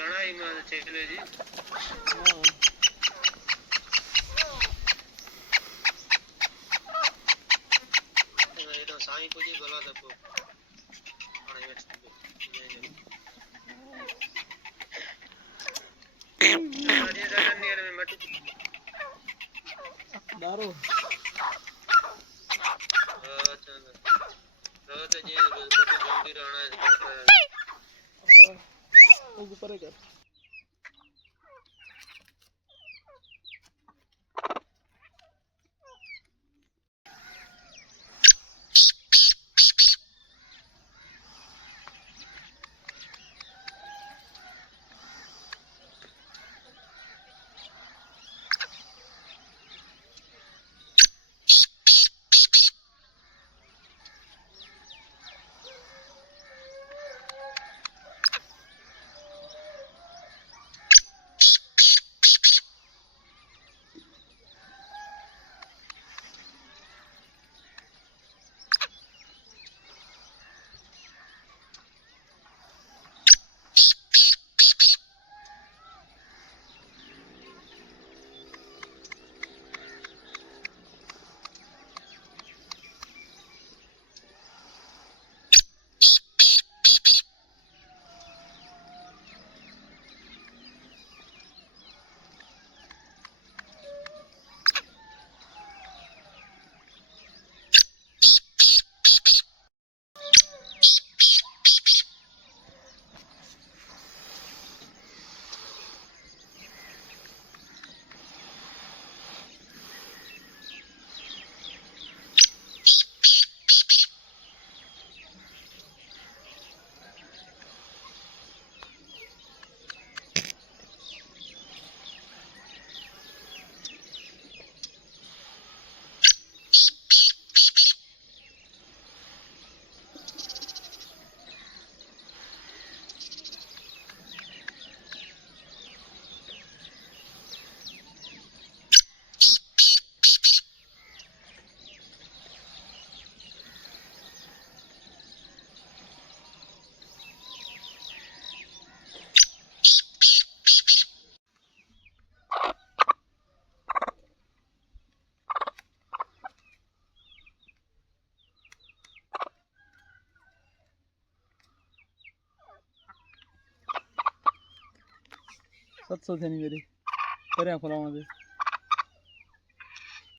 जाना ही मैं चले जी ये तो साईं को जी गला देखो पानी में आज जगह नहीं है मत दारू अच्छा रोज जी जल्दी रहना है ऊपर कर सत्सो थे नहीं मेरी करे फलाना दे